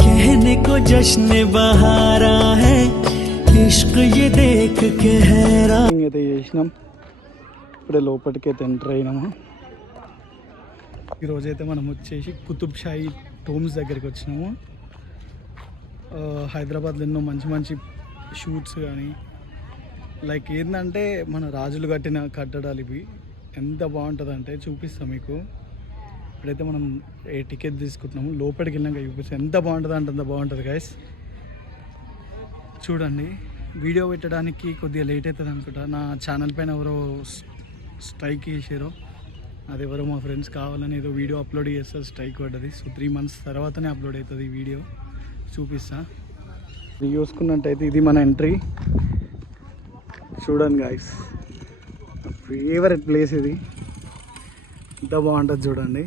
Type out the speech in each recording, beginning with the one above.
कहने को जश्न बहारा है इश्क ये देख के हैरान అయితే చేసినాం ఇప్పుడే లోపలికైతే ఎంటర్ అయినాము. ఈరోజైతే మనం వచ్చేసి కుతుబ్ షాహీ టోమ్స్ దగ్గరికి వచ్చినాము. హైదరాబాద్లో ఎన్నో మంచి మంచి షూట్స్ కానీ లైక్ ఏంటంటే మన రాజులు కట్టిన కట్టడాలు ఇవి. ఎంత బాగుంటుందంటే చూపిస్తాం మీకు. ఇప్పుడైతే మనం టికెట్ తీసుకుంటున్నాము. లోపలికి వెళ్ళాక చూపిస్తాం ఎంత బాగుంటుంది అంటే అంత బాగుంటుంది గైస్. చూడండి, వీడియో పెట్టడానికి కొద్దిగా లేట్ అవుతుంది అనుకుంటా. నా ఛానల్ పైన ఎవరో స్ట్రైక్ చేసారు. అది ఎవరో మా ఫ్రెండ్స్ కావాలని ఏదో వీడియో అప్లోడ్ చేస్తారు, స్ట్రైక్ పడ్డది. సో 3 months తర్వాతనే అప్లోడ్ అవుతుంది ఈ వీడియో. చూపిస్తా. ఇది చూసుకున్నట్టయితే ఇది మన ఎంట్రీ. చూడండి గాయస్, ఫేవరెట్ ప్లేస్ ఇది. ఎంత బాగుంటుంది చూడండి.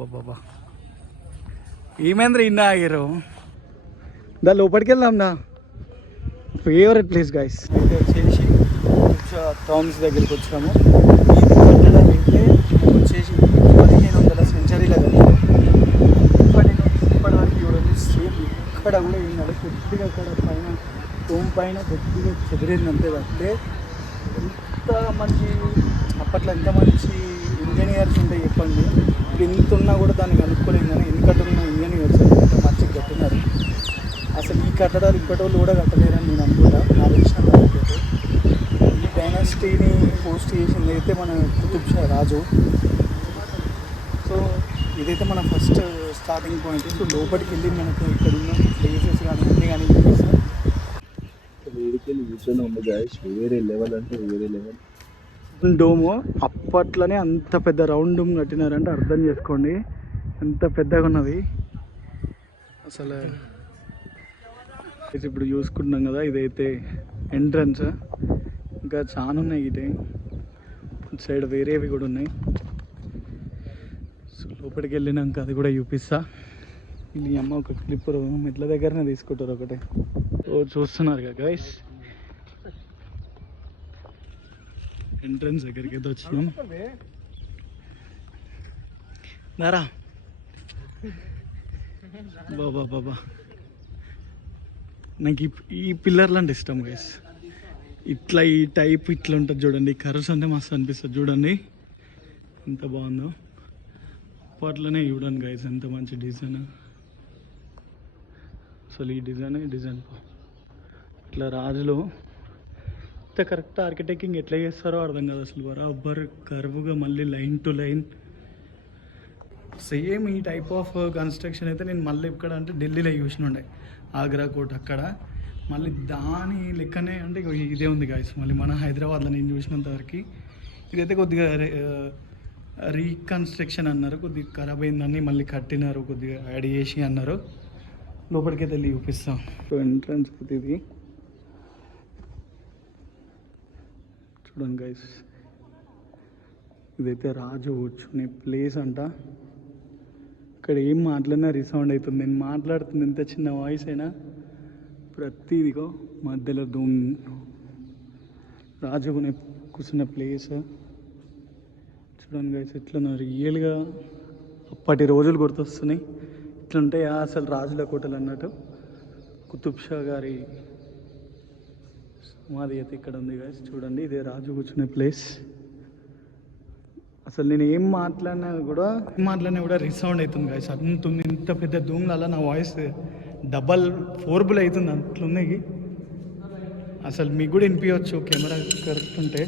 బాబా ఏమేంద్ర ఇన్నా ఆగారు. దా లోపలికి వెళ్దాం. దా ఫేవరెట్ ప్లేస్ గాయస్. అయితే వచ్చేసి టామ్స్ దగ్గరికి వచ్చాము. ఈ కట్టడాలు అయితే వచ్చేసి 1500వ సెంచరీలో కట్టారు. ఇప్పటి వరకు చూడండి సేమ్ ఇక్కడ కూడా ఏంటంటే కొద్దిగా అక్కడ పైన టోమ్ పైన కొద్దిగా చెదిరిందంతే. అంటే ఎంత మంచి అప్పట్లో ఎంత మంచి ఇంజనీర్స్ ఉంటాయి చెప్పండి. ఇప్పుడు ఎంత ఉన్నా కూడా దాన్ని కనుక్కోలేము. కానీ ఎందుకంటే ఉన్న ఇంజనీర్స్ ఎంత మంచిగా కట్టినారు. అసలు ఈ కట్టడాలు ఇప్పటి వాళ్ళు కూడా కట్టలేరని నేను అనుకుంటా. నా తెలిసిన దానికైతే ఈ డైనాసిటీని పోస్ట్ చేసింది అయితే మన కుతుబ్ షా రాజు. సో ఇదైతే మన ఫస్ట్ స్టార్టింగ్ పాయింట్. సో లోపలికి వెళ్ళి మనకు ఇక్కడ ఉన్న ప్లేసెస్ కానీ అన్నీ కానీ చూపిస్తాం. వేరే లెవెల్ అంటే వేరే లెవెల్. డోము అప్పట్లోనే అంత పెద్ద రౌండ్ డోమ్ కట్టినారంటే అర్థం చేసుకోండి ఎంత పెద్దగా ఉన్నది అసలు. ఇప్పుడు చూసుకుంటున్నాం కదా, ఇదైతే ఎంట్రన్స్. ఇంకా చాలా ఉన్నాయి ఇటే సైడ్, వేరేవి కూడా ఉన్నాయి. సో లోపలికి వెళ్ళినాక అది కూడా చూపిస్తా. ఇది అమ్మ ఒక క్లిప్ మెట్ల దగ్గరనే తీసుకుంటారు ఒకటే. సో చూస్తున్నారు కదా గైస్, ఎంట్రన్స్ దగ్గరికి అయితే వచ్చినాం. దారా బాబా నాకు ఈ పిల్లర్లు అంటే ఇష్టం గైస్. ఇట్లా ఈ టైప్ ఇట్లా ఉంటుంది చూడండి. కర్వ్స్ అంటే మస్తు అనిపిస్తుంది చూడండి ఎంత బాగుందో. అప్పట్లోనే చూడండి గైస్ ఎంత మంచి డిజైన్. అసలు ఈ డిజైన్ ఇట్లా రాజులు ఇంత కరెక్ట్ ఆర్కిటెక్టింగ్ ఎట్లా చేస్తారో అర్థం కాదు అసలు. బరాబర్ కర్వ్గా మళ్ళీ లైన్ టు లైన్ సేమ్ ఈ టైప్ ఆఫ్ కన్స్ట్రక్షన్ అయితే నేను మళ్ళీ ఇక్కడ అంటే ఢిల్లీలో చూసినుండే, ఆగ్రా కోట అక్కడ. మళ్ళీ దాని లెక్కనే అంటే ఇదే ఉంది గాయస్. మళ్ళీ మన హైదరాబాద్లో నేను చూసినంత వరకు ఇదైతే కొద్దిగా రీకన్స్ట్రక్షన్ అన్నారు. కొద్దిగా ఖరాబ్ అయిందని మళ్ళీ కట్టినారు, కొద్దిగా యాడ్ చేసి అన్నారు. లోపలికైతే వెళ్ళి చూపిస్తాం. ఎంట్రన్స్ అయితే ఇది చూడండి గైస్. ఇదైతే రాజు కూర్చునే ప్లేస్ అంట. ఇక్కడ ఏం మాట్లాడినా రీసౌండ్ అవుతుంది. నేను మాట్లాడుతుంది ఎంత చిన్న వాయిస్ అయినా ప్రతిదిగో మధ్యలో రాజు కూర్చున్న ప్లేస్ చూడండి గైస్. ఇట్లా రియల్గా అప్పటి రోజులు గుర్తొస్తున్నాయి. ఇట్లుంటాయి అసలు రాజుల కోటలు అన్నట్టు. కుతుబ్ షా గారి సమాధి అయితే ఇక్కడ ఉంది గైస్. చూడండి ఇదే రాజు కూర్చునే ప్లేస్. అసలు నేను ఏం మాట్లాడినా కూడా రీసౌండ్ అవుతుంది గైస్. అంతుంది ఇంత పెద్ద ధూమ్లలో నా వాయిస్ డబల్ 4 అవుతుంది అట్లున్నాయి. అసలు మీకు కూడా వినిపించవచ్చు కెమెరా కరెక్ట్ ఉంటే.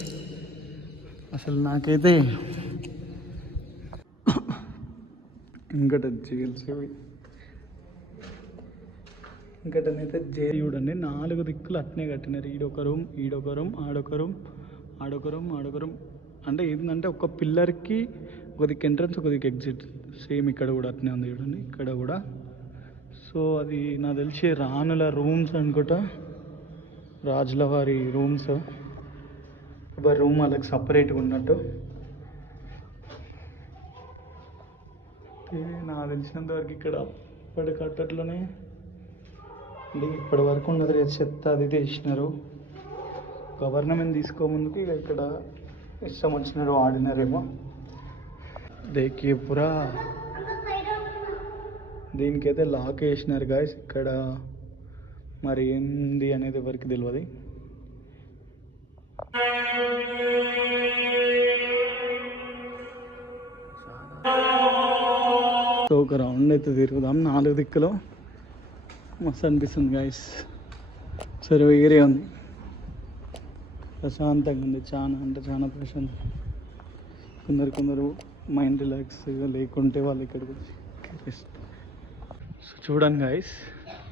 అసలు నాకైతే ఇంకటనైతే జైలు చూడండి. 4 దిక్కులు అట్నే కట్టినారు. ఈడొక రూమ్, ఆడొక రూమ్. అంటే ఏంటంటే ఒక పిల్లర్కి ఒక దిక్కు ఎంట్రన్స్, ఒక దిక్కు ఎగ్జిట్. సేమ్ ఇక్కడ కూడా అట్నే ఉంది చూడండి, ఇక్కడ కూడా. సో అది నాకు తెలిసి రాణుల రూమ్స్ అనుకుంటా, రాజుల వారి రూమ్స్. ఒక రూమ్ వాళ్ళకి సపరేట్గా ఉన్నట్టు. నాకు తెలిసినంత వరకు ఇక్కడ అప్పటి కట్టట్లోనే ఇప్పటి వరకు ఉన్నది చెత్త అది వేసినారు. గవర్నమెంట్ తీసుకోముందుకు ఇక ఇక్కడ ఇష్టం వచ్చినారు ఆడినారేమో. దేకి పురా దీనికైతే లాక్ వేసినారు గాయస్. ఇక్కడ మరి ఏంది అనేది ఎవరికి తెలియదు. సో ఒక రౌండ్ అయితే తిరుగుదాం 4 దిక్కులో. మస్తు అనిపిస్తుంది గాయస్. సరే ఏరియా ఉంది, ప్రశాంతంగా ఉంది, చాలా అంటే చాలా ప్రశాంతం. కొందరు మైండ్ రిలాక్స్ లేకుంటే వాళ్ళు ఇక్కడికి వచ్చి. సో చూడండి గాయస్,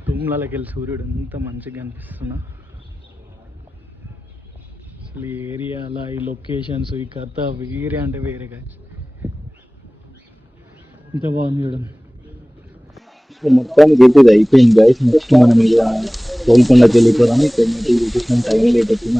రూమ్లకి వెళ్ళి సూర్యుడు ఎంత మంచిగా అనిపిస్తున్నా. అసలు ఈ ఏరియాలో ఈ లొకేషన్స్ ఈ కథ వేరే అంటే వేరే గాయస్. ఎంత బాగుంది చూడండి. సో మొత్తానికి అయితే ఇది అయిపోయింది గైస్. నెక్స్ట్ మనం ఇక గోల్కొండకి వెళ్ళిపోదాం. ఇక్కడ టైం లేట్ అవుతుంది.